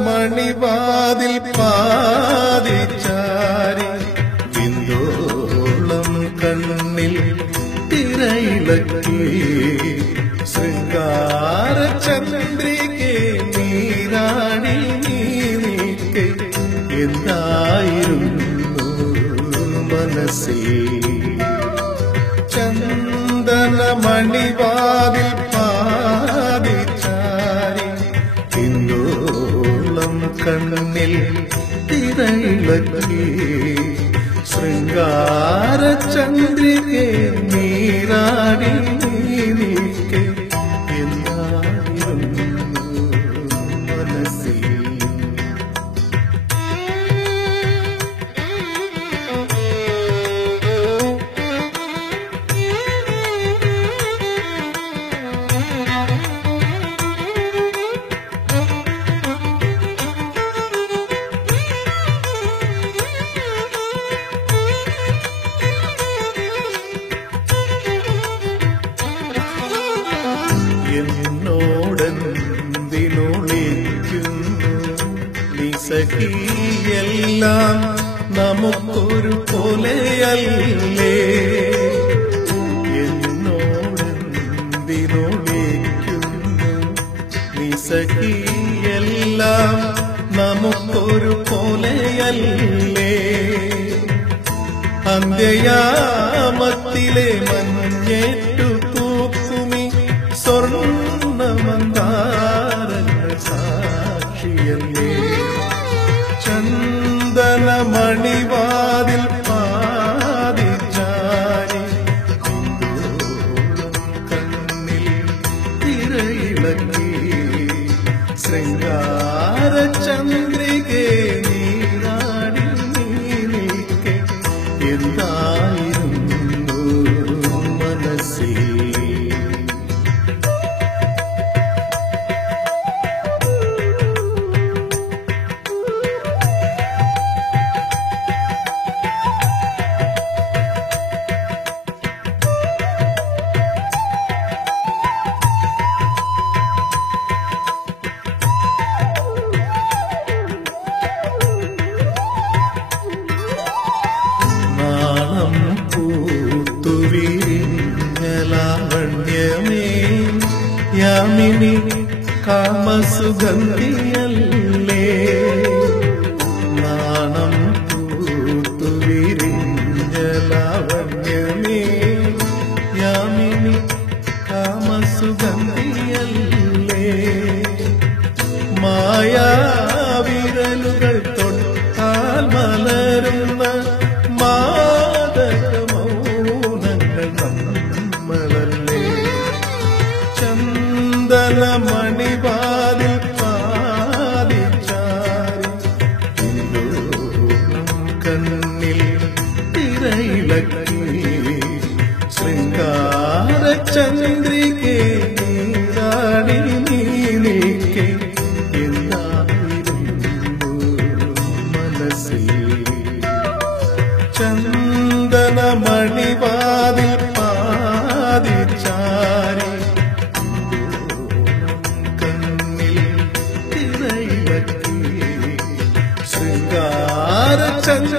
ചന്ദനമണിവാതിൽ പാതിച്ചാരി ബിന്ദോളം കണ്ണിൽ തിരയിളക്കി ശൃംഗാര ചന്ദ്രികെ നീരാടി നീക്കെ എന്തായിരുന്നു മനസ്സിൽ ചന്ദനമണിവാതിൽ പാതിച്ചാരി ബിന്ദോളം കണ്ണിൽ തിരയിളക്കി ശൃംഗാര ചന്ദ്രികെ നീരാടി നീക്കെ എന്തായിരുന്നു മനസ്സിൽ എന്നോടെന്തിനൊളിക്കുന്നു നീ സഖിയെല്ലാം നമുക്കൊരു പോലെയല്ലേ എന്നോടെന്തിനൊളിക്കുന്നു നീ സഖിയെല്ലാം നമുക്കൊരു പോലെയല്ലേ അന്ത്യയാമത്തിലെ മഞ്ഞേറ്റു തൂക്കുമി സ്വർണ്ണമന്ദാരങ്ങൾ സാക്ഷിയല്ലേ ചന്ദനമണിവാതിൽ പാതിച്ചാരി കണ്ണിൽ തിരയിളക്കി ശൃംഗാര ചന്ദ്രികെ നീരാടി നീക്കെ എന്തായിരുന്നു മനസ്സിൽ ലാവണ്യമേ യാമിനി കാമസുഗന്ധിയല്ലേ നാണം പൂത്തുവിരിഞ്ഞ ലാവണ്യമേ യാമിനി കാമസുഗന്ധിയല്ലേ മായാവിരലുകൾ തൊട്ടാൽ മലരുന്ന ചന്ദനമണിവാതിൽ പാതിച്ചാരി കണ്ണിൽ തിരയിളക്കി ശൃംഗാര ചന്ദ്രികെ നീരാടി നീക്കെ എന്തായിരുന്നു മനസ്സിൽ ചന്ദനമണിവാതിൽ പാതിച്ചാരി ശൃംഗാര ചന്ദ്ര